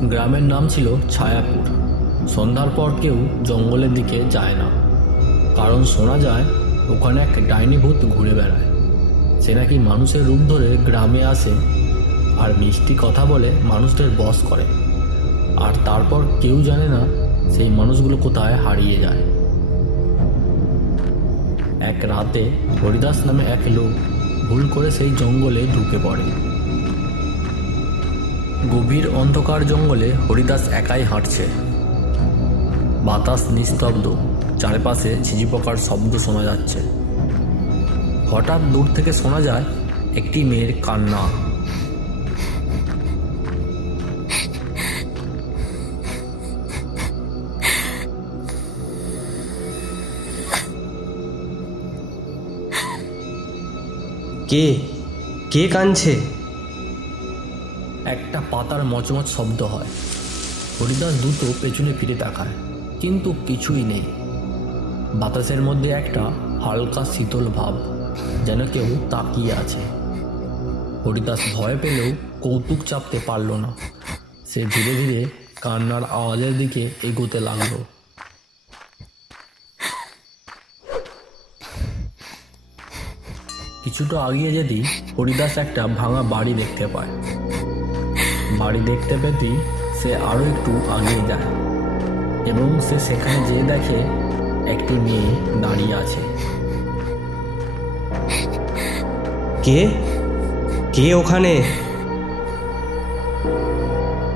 গ্রামের নাম ছিল ছায়াপুর। সন্ধ্যার পর কেউ জঙ্গলের দিকে যায় না। কারণ শোনা যায়, ওখানে এক ডাইনি ভূত ঘুরে বেড়ায়। সে নাকি মানুষের রূপ ধরে গ্রামে আসে আর মিষ্টি কথা বলে মানুষদের বশ করে। আর তারপর কেউ জানে না সেই মানুষগুলো কোথায় হারিয়ে যায়। এক রাতে হরিদাস নামে এক লোক ভুল করে সেই জঙ্গলে ঢুকে পড়ে। গভীর অন্ধকার জঙ্গলে হরিদাস একাই হাঁটছে। বাতাস নিস্তব্ধ, চারপাশে ঝিঝি পোকার শব্দ শোনা যাচ্ছে। হঠাৎ দূর থেকে শোনা যায়, একটি মেয়ের কান্না। কে? কে কাঁদছে? একটা পাতার মচমচ শব্দ হয়। হরিদাস দ্রুত পেছনে ফিরে তাকায়, কিন্তু কিছুই নেই। বাতাসের মধ্যে একটা হালকা শীতল ভাব, যেন কেউ তাকিয়ে আছে। হরিদাস ভয় পেলেও কৌতুক চাপতে পারল না। সে ধীরে ধীরে কান্নার আওয়াজের দিকে এগোতে লাগল। কিছুটা আগিয়ে যেতেই হরিদাস একটা ভাঙা বাড়ি দেখতে পায়। বাড়ি দেখতে পেতেই সে আরও একটু আগিয়ে যায় এবং সে সেখানে যেয়ে দেখে একটি মেয়ে দাঁড়িয়ে আছে। কে? কে ওখানে?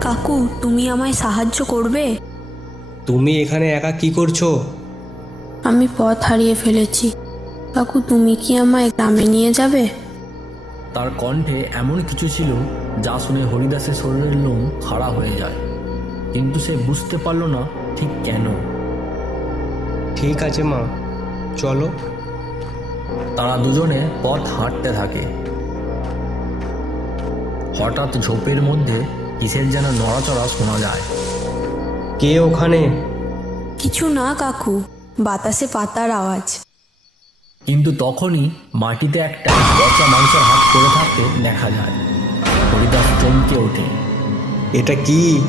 কাকু তুমি আমায় সাহায্য করবে? তুমি এখানে একা কি করছ? আমি পথ হারিয়ে ফেলেছি। কাকু তুমি কি আমায় গ্রামে নিয়ে যাবে? তার কণ্ঠে এমন কিছু ছিল যা শুনে হরিদাসের শরীরের লোম খাড়া হয়ে যায়। কিন্তু সে বুঝতে পারল না ঠিক কেন। ঠিক আছে মা চলো। তারা দুজনে পথ হাঁটতে থাকে। হঠাৎ ঝোপের মধ্যে কিসের যেন নড়াচড়া শোনা যায়। কে ওখানে? কিছু না কাকু বাতাসে পাতার আওয়াজ। কিন্তু তখনই মাটিতে একটা পচা মানুষের হাত পড়ে থাকতে দেখা যায়। হরিদাস চমকে ওঠে। এটা কি?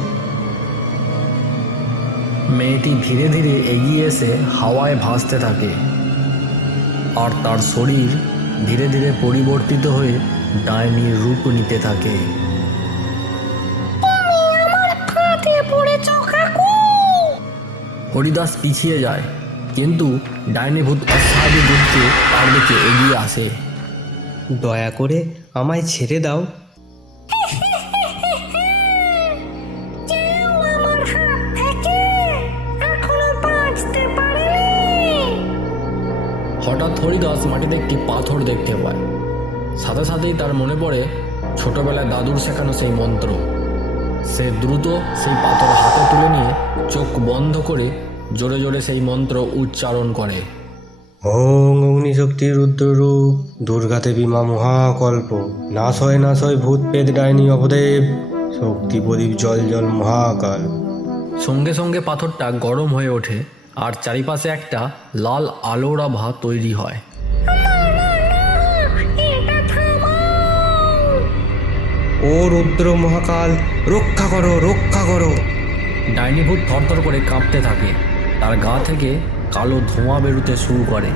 মেয়েটি ধীরে ধীরে এগিয়ে এসে হাওয়ায় ভাসতে থাকে। আর তার শরীর ধীরে ধীরে পরিবর্তিত হয়ে ডাইনির রূপ নিতে থাকে। হরিদাস পিছিয়ে যায়। কিন্তু ডাইনি ভূত অস্বাভাবিক রূপকে তার দিকে এগিয়ে আসে। দয়া করে আমায় ছেড়ে দাও। হঠাৎ হরিদাস মাটিতে একটি পাথর দেখতে পায়। সাথে সাথেই তার মনে পড়ে ছোটবেলায় দাদুর শেখানো সেই মন্ত্র। সে দ্রুত সেই পাথর হাতে তুলে নিয়ে চোখ বন্ধ করে জোরে জোরে সেই মন্ত্র উচ্চারণ করে। ওং অগ্নিশক্তি রুদ্ররূপ দুর্গা দেবী মা মহাকল্প নাশ হয় নাশ ভূত পেদ ডাইনি অপদেব শক্তি প্রদীপ জল জল মহাকাল। সঙ্গে সঙ্গে পাথরটা গরম হয়ে ওঠে আর চারিপাশে একটা লাল আলোর আভা তৈরি হয়। ও রুদ্র মহাকাল রক্ষা করো রক্ষা করো। ডাইনি ভূত থরথর করে কাঁপতে থাকে। তার গা থেকে কালো ধোঁয়া বেরোতে শুরু করে।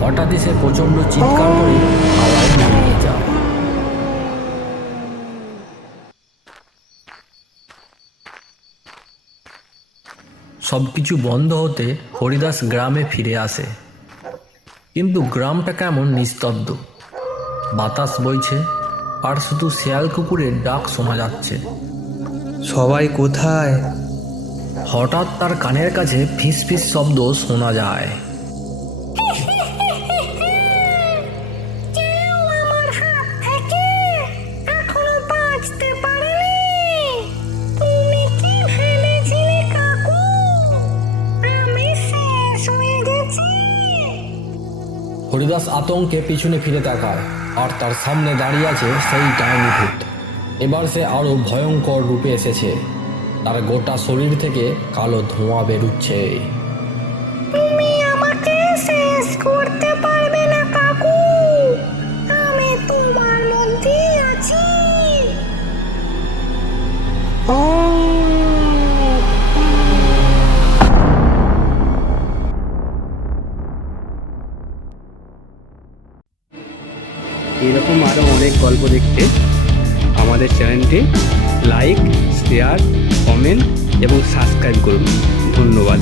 হঠাৎই সে প্রচণ্ড চিৎকার করে সব কিছু বন্ধ হতে হরিদাস গ্রামে ফিরে আসে। কিন্তু গ্রামটা কেমন নিস্তব্ধ। বাতাস বইছে, আর শুধু শেয়াল কুকুরের ডাক শোনা যাচ্ছে। সবাই কোথায়? হঠাৎ তার কানের কাছে ফিস ফিস শব্দ শোনা যায়। হরিদাস আতঙ্কে পিছনে ফিরে তাকায় আর তার সামনে দাঁড়িয়ে আছে সেই ডাইনি ভূত। এবার সে আরও ভয়ঙ্কর রূপে এসেছে। তার গোটা শরীর থেকে কালো ধোঁয়া বেরুচ্ছে। তুমি আমাকে শেষ করতে পারবে না কাকু। আমি তোমার মধ্যে আছি। এরকম আরও অনেক গল্প দেখতে আমাদের চ্যানেলটি লাইক শেয়ার কমেন্ট এবং সাবস্ক্রাইব করুন। ধন্যবাদ।